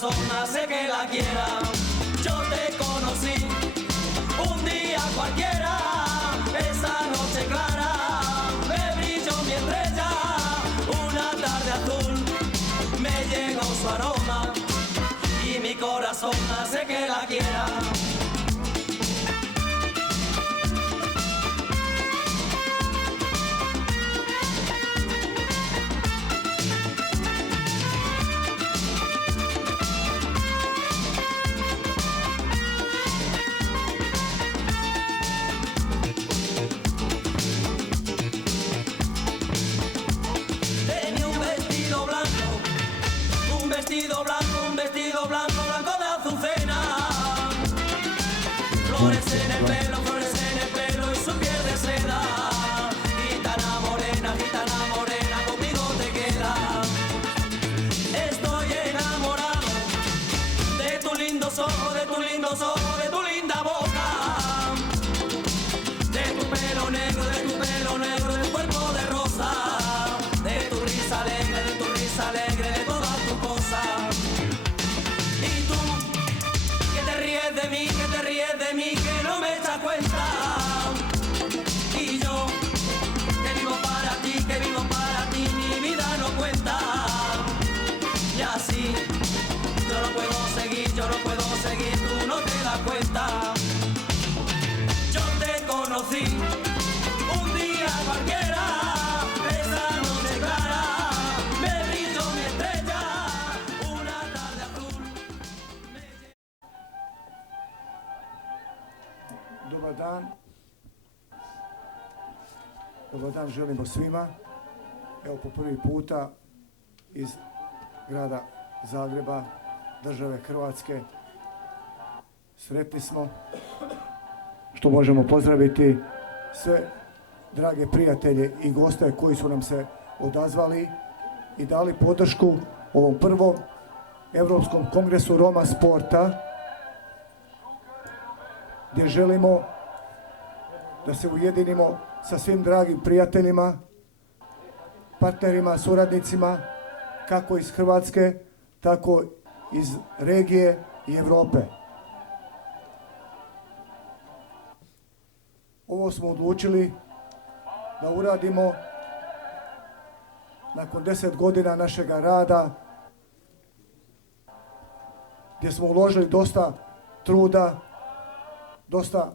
corazón hace que la quiera. Yo te conocí un día cualquiera, esa noche clara me brilló mi estrella. Una tarde azul me llegó su aroma y mi corazón hace que la quiera. Blanco de azucena, flores en el pelo y su piel de seda. Gitana morena, conmigo te quedas. Estoy enamorado de tus lindos ojos, de tu linda boca, de tu pelo negro, de tu cuerpo de rosa, de tu risa alegre, de todas tus cosas. De mí, que no me echas cuenta. Y yo, que vivo para ti, mi vida no cuenta. Y así, yo no puedo seguir, tú no te das cuenta. Yo te conocí un día cualquiera, esa noche clara, me brilló mi estrella, una tarde azul. Dobar dan želimo svima. Evo po prvi puta iz grada Zagreba, države Hrvatske, sretni smo što možemo pozdraviti sve drage prijatelje i goste koji su nam se odazvali i dali podršku ovom prvom Europskom kongresu Roma sporta, gdje želimo da se ujedinimo sa svim dragim prijateljima, partnerima, suradnicima, kako iz Hrvatske, tako iz regije i Europe. Ovo smo odlučili da uradimo nakon 10 godina našega rada, gdje smo uložili dosta truda, dosta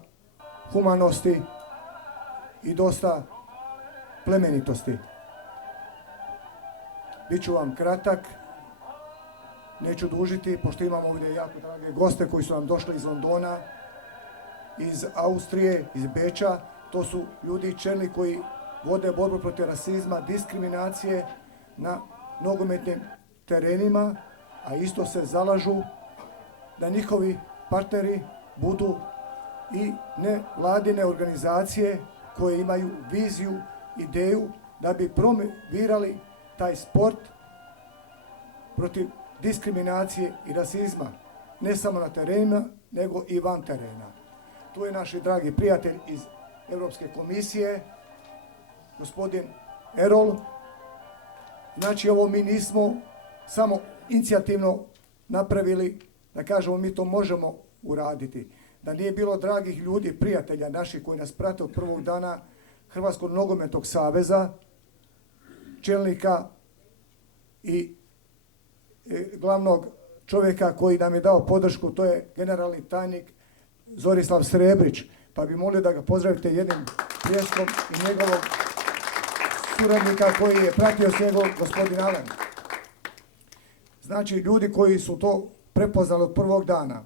humanosti i dosta plemenitosti. Biću vam kratak, neću dužiti, pošto imamo ovdje jako drage goste koji su nam došli iz Londona, iz Austrije, iz Beča. To su ljudi i čelni koji vode borbu protiv rasizma, diskriminacije na nogometnim terenima, a isto se zalažu da njihovi partneri budu i nevladine organizacije koje imaju viziju, ideju da bi promovirali taj sport protiv diskriminacije i rasizma, ne samo na terenima, nego i van terena. Tu je naš dragi prijatelj iz Europske komisije, gospodin Erol. Znači, ovo mi nismo samo inicijativno napravili, da kažemo mi to možemo uraditi. Da nije bilo dragih ljudi, prijatelja naših koji nas prate od prvog dana Hrvatskog nogometnog saveza, čelnika i glavnog čovjeka koji nam je dao podršku, to je generalni tajnik Zorislav Srebrić, pa bi molio da ga pozdravite jednim pljeskom i njegovog suradnika koji je pratio s njegov gospodin Alen. Znači, ljudi koji su to prepoznali od prvog dana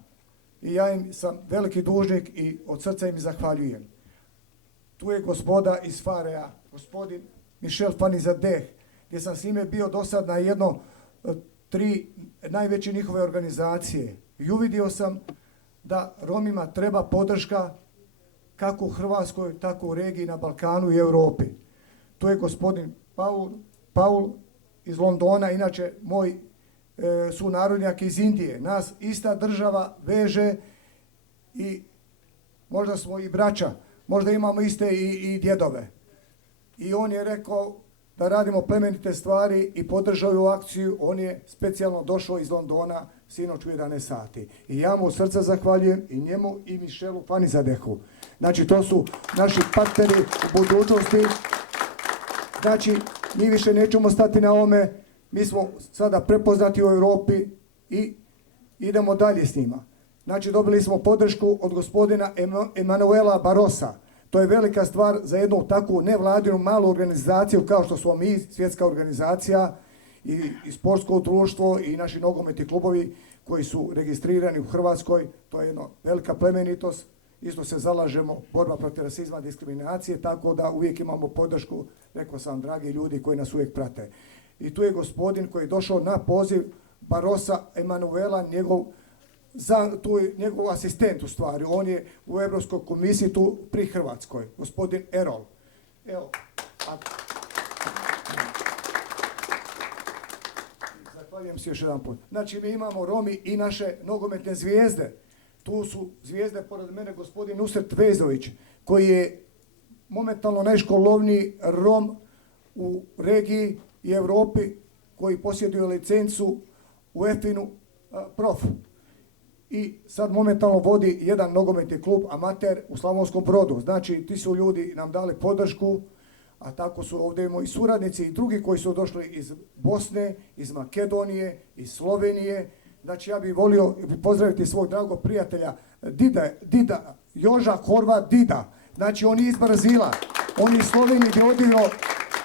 i ja im sam veliki dužnik i od srca im zahvaljujem. Tu je gospoda iz Fareja, gospodin Michel Fanizadeh, gdje sam s njime bio do sad na jedno 3 najveće njihove organizacije. I uvidio sam da Romima treba podrška kako u Hrvatskoj, tako u regiji, na Balkanu i Europi. Tu je gospodin Paul iz Londona, inače moj sunarodnjak iz Indije. Nas ista država veže i možda smo i braća, možda imamo iste i djedove. I on je rekao da radimo plemenite stvari i podržao ovu akciju. On je specijalno došao iz Londona sinoć u 11 sati. I ja mu od srca zahvaljujem i njemu i Mišelu Fanizadehu. Znači, to su naši partneri u budućnosti. Znači, mi više nećemo stati na ovome. Mi smo sada prepoznati u Europi i idemo dalje s njima. Znači, dobili smo podršku od gospodina Emanuela Barosa. To je velika stvar za jednu takvu nevladinu malu organizaciju kao što smo mi, svjetska organizacija i sportsko društvo i naši nogometni klubovi koji su registrirani u Hrvatskoj. To je jedna velika plemenitost. Isto se zalažemo borba protiv rasizma, diskriminacije, tako da uvijek imamo podršku, rekao sam, dragi ljudi koji nas uvijek prate. I tu je gospodin koji je došao na poziv Barosa Emanuela, tu je njegov asistent u stvari. On je u Europskoj komisiji tu pri Hrvatskoj, gospodin Erol. Evo. Zahvaljujem se još jedan put. Znači, mi imamo Romi i naše nogometne zvijezde. Tu su zvijezde pored mene gospodin Nusret Vezović, koji je momentalno najškolovniji Rom u regiji i Europi, koji posjeduje licencu u EFIN-u prof. I sad momentalno vodi jedan nogometni klub amater u Slavonskom Brodu. Znači, ti su ljudi nam dali podršku, a tako su ovdje imamo i suradnici i drugi koji su došli iz Bosne, iz Makedonije, iz Slovenije. Znači, ja bih volio pozdraviti svog dragog prijatelja Dida, Joža Horvat Dida. Znači, on je iz Brazila, on je iz Slovenije gdje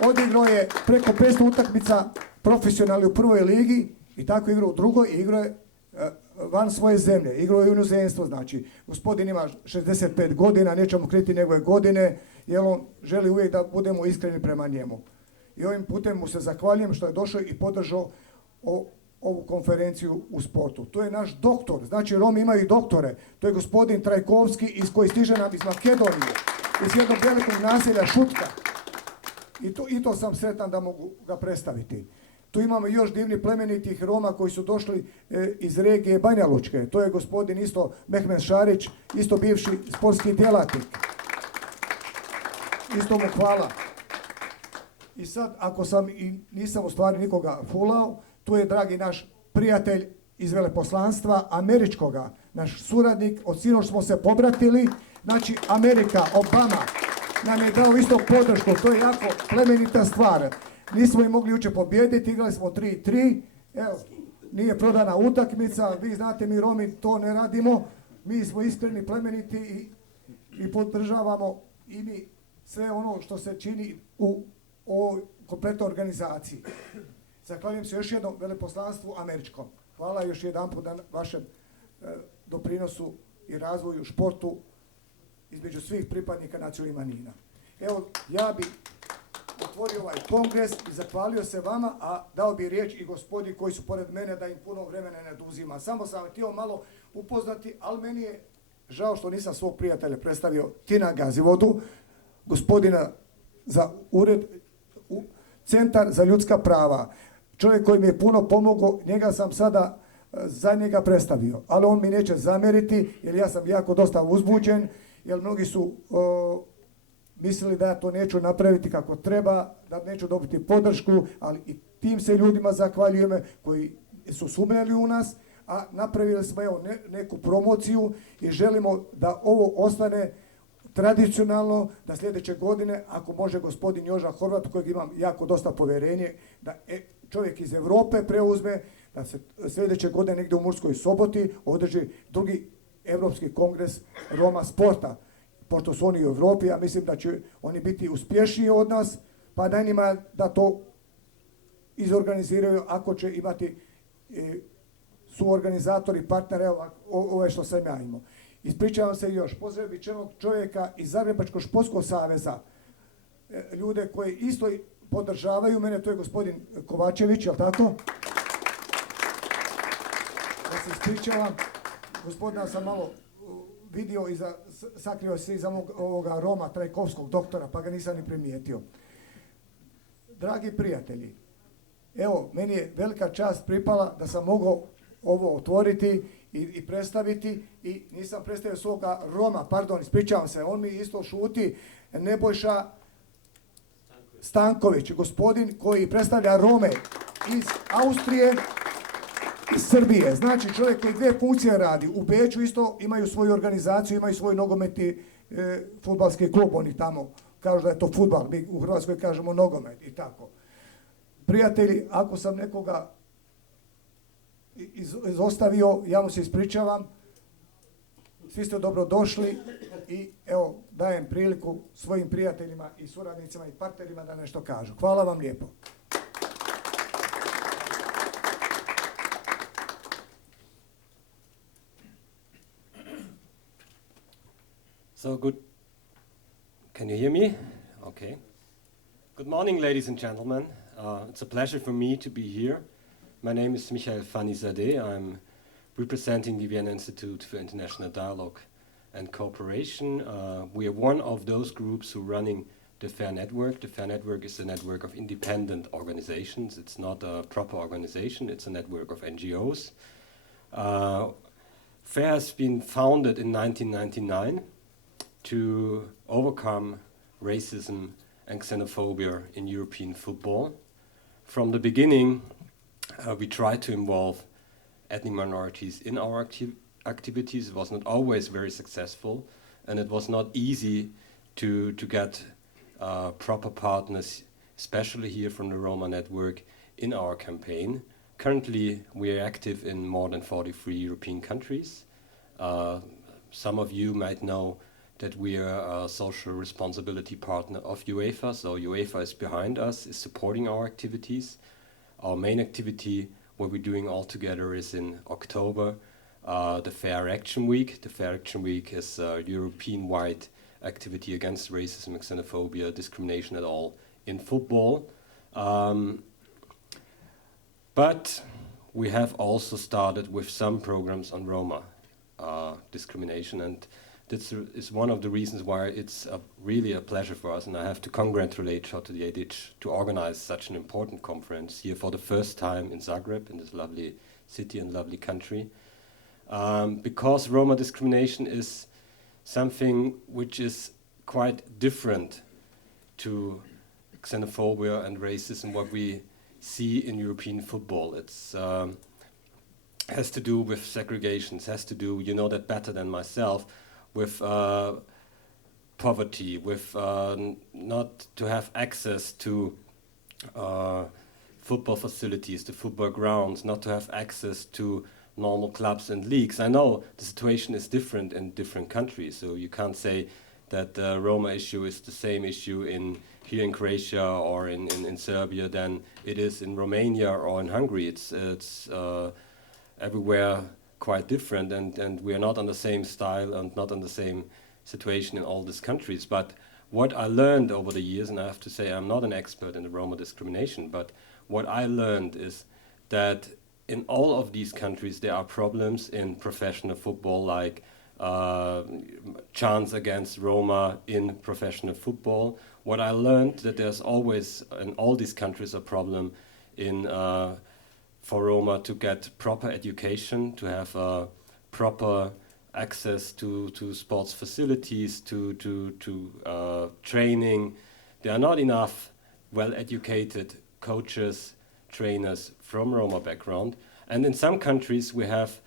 odigrao je preko 500 utakmica profesionalni u prvoj ligi i tako igrao u drugoj i igrao je van svoje zemlje, igrao je u inozemstvo. Znači, gospodin ima 65 godina, nećemo kriti njegove godine, jer on želi uvijek da budemo iskreni prema njemu. I ovim putem mu se zahvaljujem što je došao i podržao ovu konferenciju u sportu. To je naš doktor, znači Romi imaju i doktore. To je gospodin Trajkovski koji stiže nam iz Makedonije, iz jednog velikog naselja Šutka. I to sam sretan da mogu ga predstaviti. Tu imamo još divni plemenitih Roma koji su došli iz regije Banja Lučke. To je gospodin isto Mehmed Šarić, isto bivši sportski djelatnik. Isto mu hvala. I sad, ako sam i nisam u stvari nikoga fulao, tu je dragi naš prijatelj iz veleposlanstva američkoga, naš suradnik, od sinoć smo se pobratili, znači Amerika, Obama, nam je dao isto podršku, to je jako plemenita stvar. Nismo i mogli jučer pobijediti, igrali smo 3-3, evo, nije prodana utakmica, vi znate mi Romi to ne radimo, mi smo iskreni, plemeniti i podržavamo i mi sve ono što se čini u ovoj kompletnoj organizaciji. Zahvaljujem se još jednom veleposlanstvu američkom. Hvala još jedan put na vašem doprinosu i razvoju športu između svih pripadnika nacionalnih manjina. Evo, ja bih otvorio ovaj kongres i zahvalio se vama, a dao bih riječ i gospodi koji su pored mene da im puno vremena ne oduzima. Samo sam htio malo upoznati, ali meni je žao što nisam svog prijatelja predstavio, Tina Gazivodu, gospodina za ured, Centar za ljudska prava. Čovjek koji mi je puno pomogao, njega sam sada za njega predstavio, ali on mi neće zamjeriti jer ja sam jako dosta uzbuđen, jer mnogi su mislili da ja to neću napraviti kako treba, da neću dobiti podršku, ali i tim se ljudima zahvaljujem koji su sumnjali u nas, a napravili smo evo neku promociju i želimo da ovo ostane tradicionalno, da sljedeće godine, ako može gospodin Joža Horvat, kojeg imam jako dosta povjerenje, da čovjek iz Europe preuzme, da se sljedeće godine negdje u Murskoj Soboti održi drugi Europski kongres Roma sporta. Pošto su oni u Europi, ja mislim da će oni biti uspješniji od nas, pa daj njima da to izorganiziraju ako će imati suorganizatori, partnere, ove što sam ja imao. Ispričavam se još, pozdravim čelnog čovjeka iz Zagrebačkog športskog saveza, ljude koji isto podržavaju mene, to je gospodin Kovačević, jel tako? Ja se ispričavam, gospodina sam malo vidio, sakrio se iza ovoga Roma Trajkovskog doktora, pa ga nisam ni primijetio. Dragi prijatelji, evo, meni je velika čast pripala da sam mogao ovo otvoriti i predstaviti i nisam predstavio svoga Roma, pardon, ispričavam se, on mi isto šuti, Nebojša Stanković, gospodin koji predstavlja Rome iz Austrije, iz Srbije. Znači čovjek koji dvije funkcije radi. U Beču isto imaju svoju organizaciju, imaju svoj nogometni fudbalski klub, oni tamo kažu da je to fudbal, mi u Hrvatskoj kažemo nogomet i tako. Prijatelji, ako sam nekoga izostavio, ja mu se ispričavam, svi ste dobro došli i evo dajem priliku svojim prijateljima i suradnicima i partnerima da nešto kažu. Hvala vam lijepo. So good. Can you hear me? Okay. Good morning, ladies and gentlemen. It's a pleasure for me to be here. My name is Michael Fanizadeh. I'm representing the Vienna Institute for International Dialogue and Cooperation. We are one of those groups who are running the FAIR Network. The FAIR Network is a network of independent organizations. It's not a proper organization, it's a network of NGOs. FAIR has been founded in 1999 to overcome racism and xenophobia in European football. From the beginning, we tried to involve ethnic minorities in our activities. It was not always very successful, and it was not easy to get proper partners, especially here from the Roma network, in our campaign. Currently, we are active in more than 43 European countries. Some of you might know that we are a social responsibility partner of UEFA, so UEFA is behind us, is supporting our activities. Our main activity, what we're doing all together, is in October, the Fair Action Week. The Fair Action Week is a European-wide activity against racism and xenophobia, discrimination at all in football. But we have also started with some programs on Roma discrimination, and this is one of the reasons why it's really a pleasure for us, and I have to congratulate Šotodjedić to organize such an important conference here for the first time in Zagreb, in this lovely city and lovely country. Because Roma discrimination is something which is quite different to xenophobia and racism, what we see in European football. It's has to do with segregations, has to do, you know that better than myself, with poverty, with not to have access to football facilities, to football grounds, not to have access to normal clubs and leagues. I know the situation is different in different countries, so you can't say that the Roma issue is the same issue here in Croatia or in Serbia than it is in Romania or in Hungary. It's everywhere quite different, and we are not on the same style and not on the same situation in all these countries. But what I learned over the years, and I have to say I'm not an expert in the Roma discrimination, but what I learned is that in all of these countries there are problems in professional football, like chants against Roma in professional football. What I learned that there's always in all these countries a problem in for Roma to get proper education, to have proper access to sports facilities, to training. There are not enough well-educated coaches, trainers from Roma background, and in some countries we have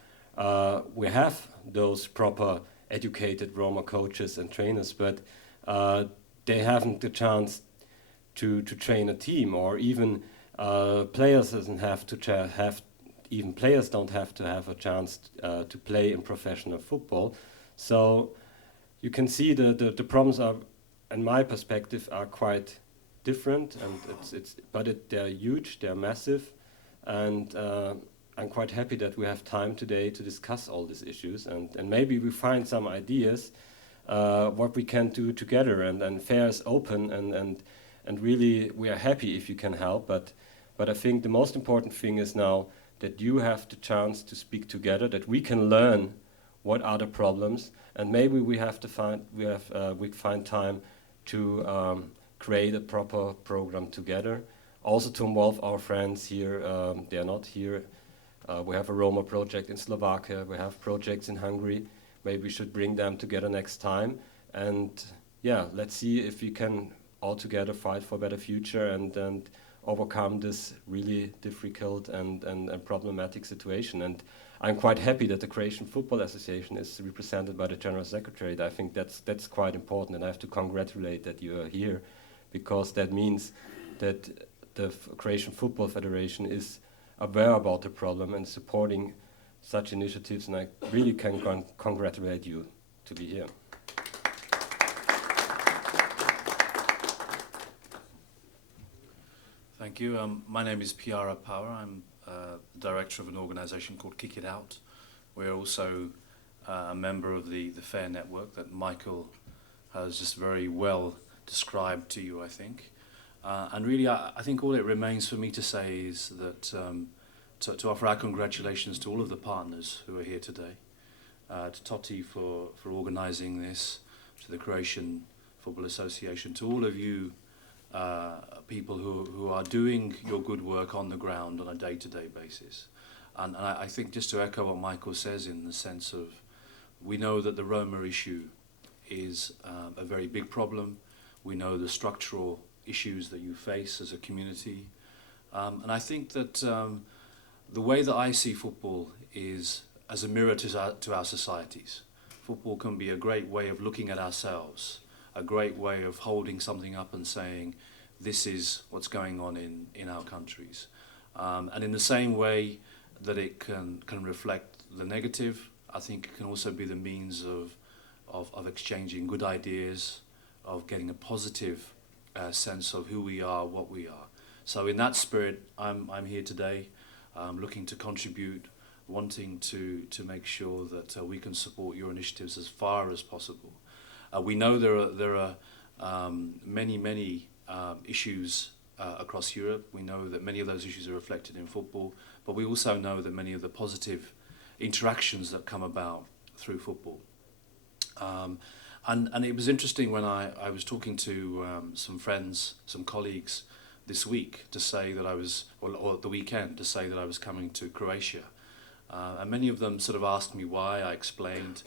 those proper educated Roma coaches and trainers, but they haven't the chance to train a team, or even players don't have to have a chance to play in professional football. So you can see the problems are, in my perspective, are quite different, and they're huge, they're massive, and I'm quite happy that we have time today to discuss all these issues, and maybe we find some ideas what we can do together, and FAIR is open, and really we are happy if you can help, but I think the most important thing is now that you have the chance to speak together, that we can learn what are the problems, and maybe we find time to create a proper program together. Also to involve our friends here, they are not here. We have a Roma project in Slovakia, we have projects in Hungary. Maybe we should bring them together next time. And yeah, let's see if we can all together fight for a better future and overcome this really difficult and problematic situation. And I'm quite happy that the Croatian Football Association is represented by the General Secretary. I think that's quite important, and I have to congratulate that you are here, because that means that the Croatian Football Federation is aware about the problem and supporting such initiatives, and I really can congratulate you to be here. Thank you. My name is Piara Power. I'm director of an organisation called Kick It Out. We're also a member of the FAIR network that Michael has just very well described to you, I think. And really, I think all it remains for me to say is that to offer our congratulations to all of the partners who are here today, to Totti for organising this, to the Croatian Football Association, to all of you people who are doing your good work on the ground on a day-to-day basis. And I think, just to echo what Michael says, in the sense of, we know that the Roma issue is a very big problem. We know the structural issues that you face as a community. And I think that the way that I see football is as a mirror to our societies. Football can be a great way of looking at ourselves, a great way of holding something up and saying, this is what's going on in our countries. And in the same way that it can reflect the negative, I think it can also be the means of exchanging good ideas, of getting a positive sense of who we are, what we are. So in that spirit, I'm here today, looking to contribute, wanting to make sure that we can support your initiatives as far as possible. We know there are many issues across Europe. We know that many of those issues are reflected in football, but we also know that many of the positive interactions that come about through football. And it was interesting when I was talking to some friends, some colleagues this week, to say that I was, or the weekend, to say that I was coming to Croatia. And many of them sort of asked me why. I explained.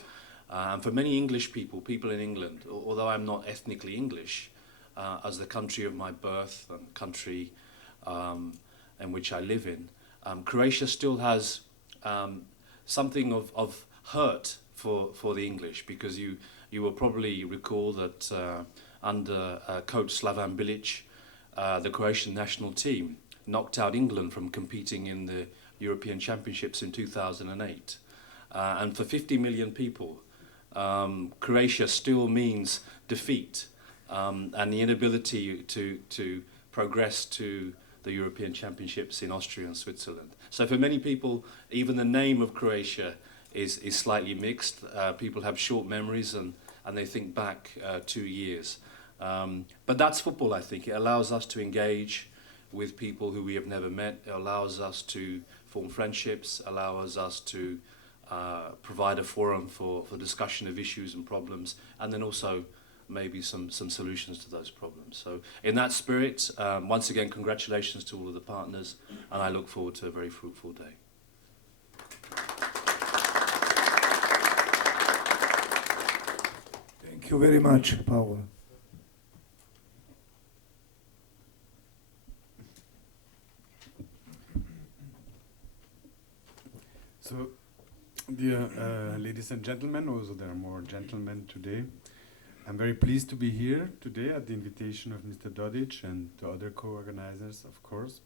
And for many English people in England, although I'm not ethnically English, as the country of my birth and country in which I live in, Croatia still has something of hurt for the English, because you will probably recall that under coach Slavan Bilic, the Croatian national team knocked out England from competing in the European Championships in 2008. And for 50 million people, Croatia still means defeat and the inability to progress to the European Championships in Austria and Switzerland. So for many people, even the name of Croatia is slightly mixed. People have short memories and they think back 2 years. But that's football, I think. It allows us to engage with people who we have never met. It allows us to form friendships, allows us to provide a forum for discussion of issues and problems, and then also maybe some solutions to those problems. So in that spirit, once again, congratulations to all of the partners, and I look forward to a very fruitful day. Thank you very much, Paolo. So, dear ladies and gentlemen, also there are more gentlemen today. I'm very pleased to be here today at the invitation of Mr. Dodic and the other co-organizers, of course.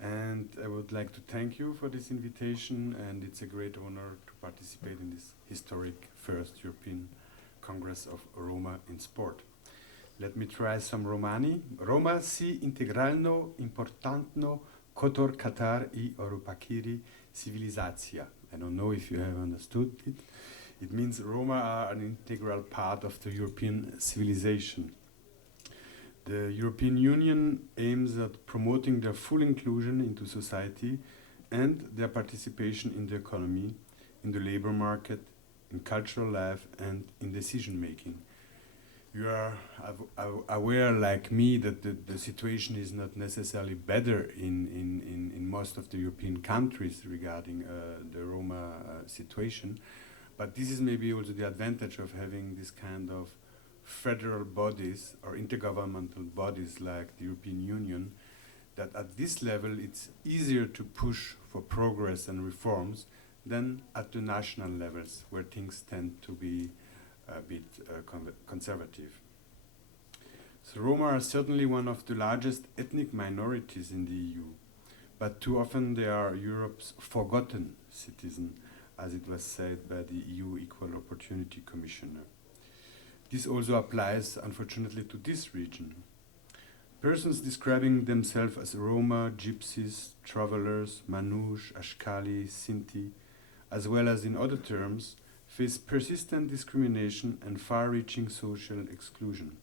And I would like to thank you for this invitation, and it's a great honor to participate in this historic first European Congress of Roma in sport. Let me try some Romani. Roma si integralno importantno kotor Katar I Europakiri civilizacija. I don't know if you have understood it. It means Roma are an integral part of the European civilization. The European Union aims at promoting their full inclusion into society and their participation in the economy, in the labor market, in cultural life, and in decision making. You are aware, like me, that the situation is not necessarily better in most of the European countries regarding the Roma situation, but this is maybe also the advantage of having this kind of federal bodies or intergovernmental bodies like the European Union, that at this level it's easier to push for progress and reforms than at the national levels, where things tend to be a bit conservative. So Roma are certainly one of the largest ethnic minorities in the EU, but too often they are Europe's forgotten citizen, as it was said by the EU Equal Opportunity Commissioner. This also applies, unfortunately, to this region. Persons describing themselves as Roma, Gypsies, travelers, Manouche, Ashkali, Sinti, as well as in other terms, face persistent discrimination and far-reaching social exclusion.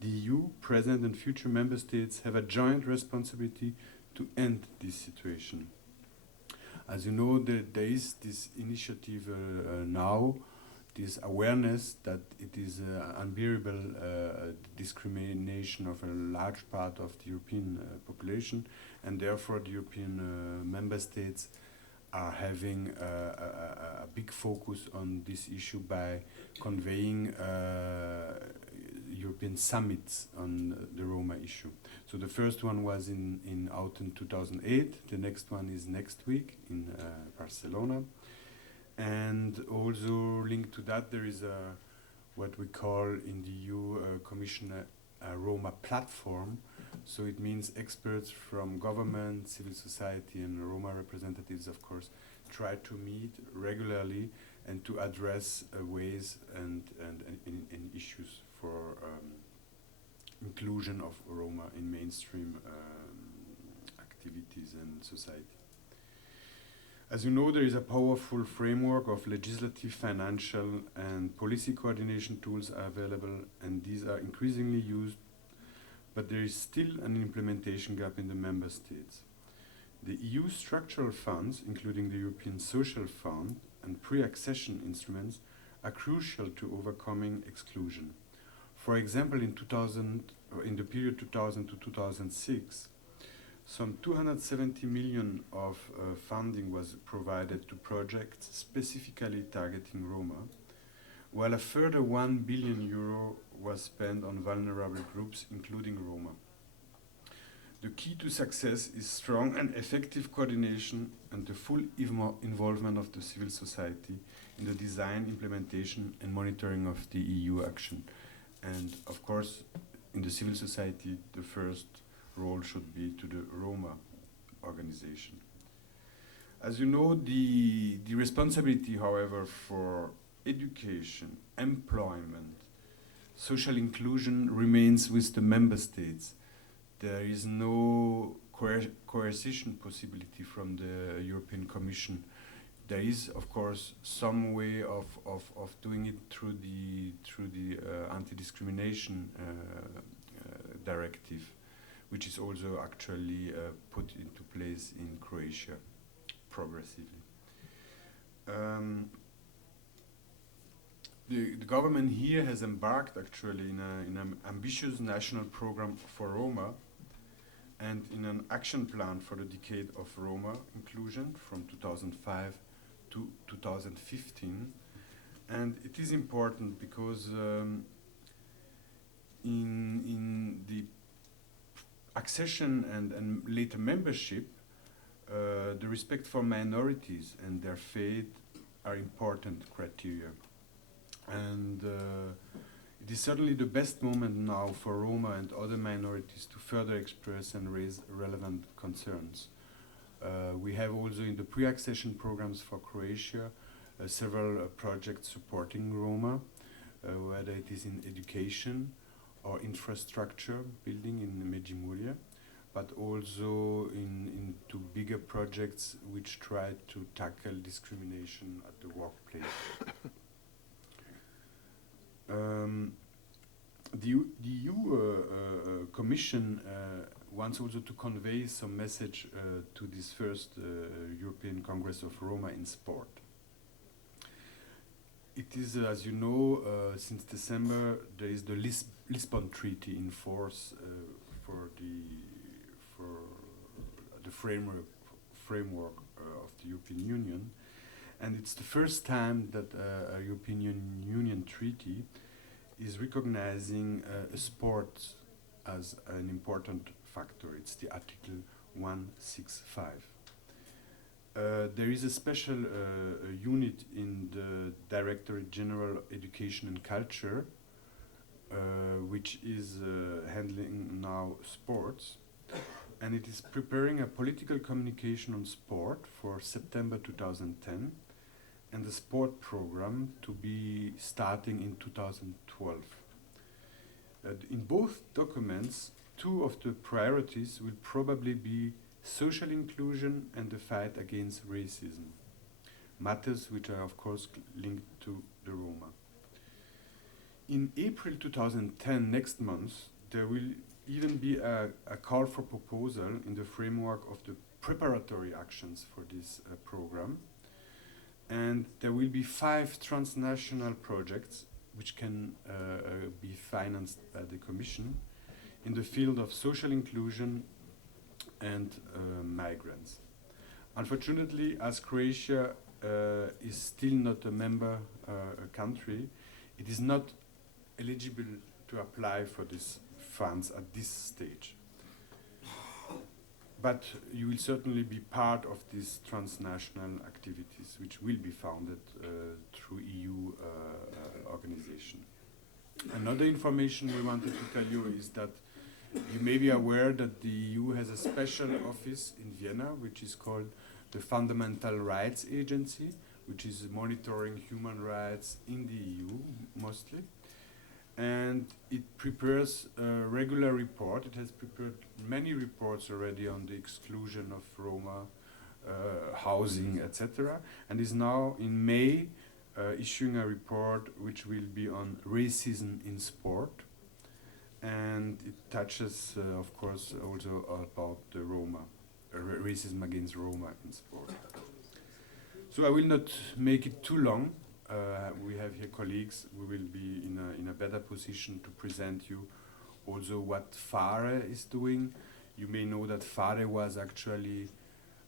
The EU, present and future member states have a joint responsibility to end this situation. As you know, there is this initiative now, this awareness that it is unbearable discrimination of a large part of the European population, and therefore the European member states are having a big focus on this issue by conveying European summits on the Roma issue. So the first one was in autumn 2008, the next one is next week in Barcelona. And also linked to that, there is what we call in the EU Commission a Roma platform. So it means experts from government, civil society, and Roma representatives, of course, try to meet regularly and to address ways and issues for inclusion of Roma in mainstream activities and society. As you know, there is a powerful framework of legislative, financial, and policy coordination tools available, and these are increasingly used, but there is still an implementation gap in the member states. The EU structural funds, including the European Social Fund and pre-accession instruments, are crucial to overcoming exclusion. For example, in the period 2000 to 2006, some 270 million of funding was provided to projects specifically targeting Roma, while a further €1 billion was spent on vulnerable groups, including Roma. The key to success is strong and effective coordination and the full involvement of the civil society in the design, implementation, and monitoring of the EU action. And of course, in the civil society, the first role should be to the Roma organization. As you know, the responsibility, however, for education, employment, social inclusion remains with the member states. There is no coercion possibility from the European Commission. There is, of course, some way of doing it through the anti-discrimination directive, which is also actually put into place in Croatia progressively. The government here has embarked actually in an ambitious national program for Roma and in an action plan for the decade of Roma inclusion from 2005 to 2015. And it is important because in the accession and later membership, the respect for minorities and their faith are important criteria. And it is certainly the best moment now for Roma and other minorities to further express and raise relevant concerns. We have also in the pre-accession programs for Croatia several projects supporting Roma, whether it is in education or infrastructure building in Međimurje, but also into bigger projects which try to tackle discrimination at the workplace. The EU Commission wants also to convey some message to this first European Congress of Roma in sport. It is, as you know, since December there is the Lisbon Treaty in force for the framework of the European Union, and it's the first time that a European Union treaty is recognizing sport as an important factor. It's the Article 165. There is a special unit in the Directorate General Education and Culture, which is handling now sports, and it is preparing a political communication on sport for September 2010, and the sport program to be starting in 2012. In both documents, two of the priorities will probably be social inclusion and the fight against racism, matters which are of course linked to the Roma. In April 2010, next month, there will even be a call for proposal in the framework of the preparatory actions for this program. And there will be 5 transnational projects which can be financed by the Commission in the field of social inclusion and migrants. Unfortunately, as Croatia is still not a member country, it is not eligible to apply for these funds at this stage. But you will certainly be part of these transnational activities, which will be funded through EU organization. Another information we wanted to tell you is that you may be aware that the EU has a special office in Vienna, which is called the Fundamental Rights Agency, which is monitoring human rights in the EU mostly. And it prepares a regular report. It has prepared many reports already on the exclusion of Roma, housing, etc. And is now in May issuing a report which will be on racism in sport. And it touches, of course, also about the Roma, racism against Roma in sport. So I will not make it too long. We have here colleagues. We will be in a better position to present you also what FARE is doing. You may know that FARE was actually,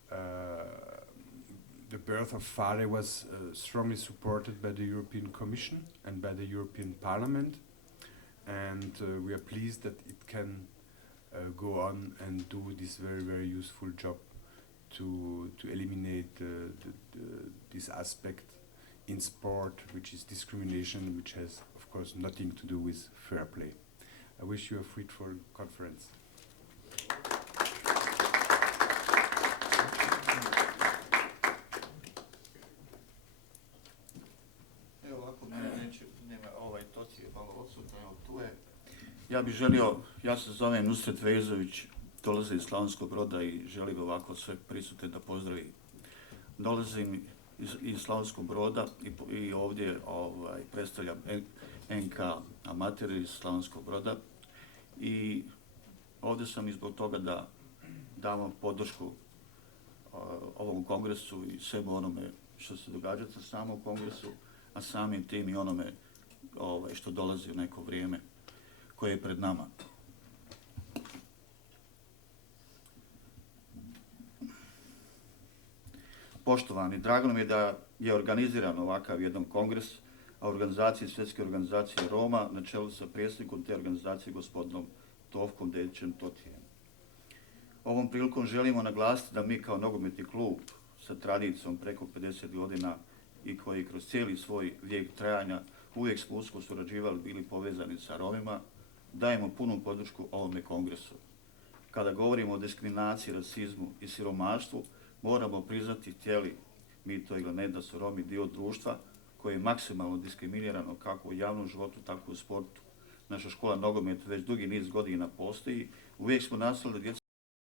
the birth of FARE was strongly supported by the European Commission and by the European Parliament. And we are pleased that it can go on and do this very, very useful job to eliminate this aspect in sport, which is discrimination, which has, of course, nothing to do with fair play. I wish you a fruitful conference. Ja bih želio, ja se zovem Nusret Vezović, dolazim iz Slavonskog Broda i želim ovako sve prisutne da pozdravim. Dolazim iz Slavonskog Broda i ovdje predstavljam NK amateri iz Slavonskog Broda i ovdje sam i zbog toga da damo podršku ovom kongresu i svemu onome što se događa sa samom kongresu, a samim tim i onome što dolazi u neko vrijeme koje je pred nama. Poštovani, drago nam je da je organiziran ovakav jedan kongres, a organizacije Svjetske organizacije Roma na čelu sa predsjednikom te organizacije gospodinom Tovkom Dedićem Totijem. Ovom prilikom želimo naglasiti da mi kao nogometni klub sa tradicijom preko 50 godina i koji kroz cijeli svoj vijek trajanja uvijek smo usko surađivali, bili povezani sa Romima, dajemo punu podršku ovome kongresu. Kada govorimo o diskriminaciji, rasizmu i siromaštvu, moramo priznati, htjeli mi to ili ne, da su Romi dio društva koje je maksimalno diskriminirano kako u javnom životu, tako i u sportu. Naša škola nogometa već dugi niz godina postoji. Uvijek smo nastavili da djeca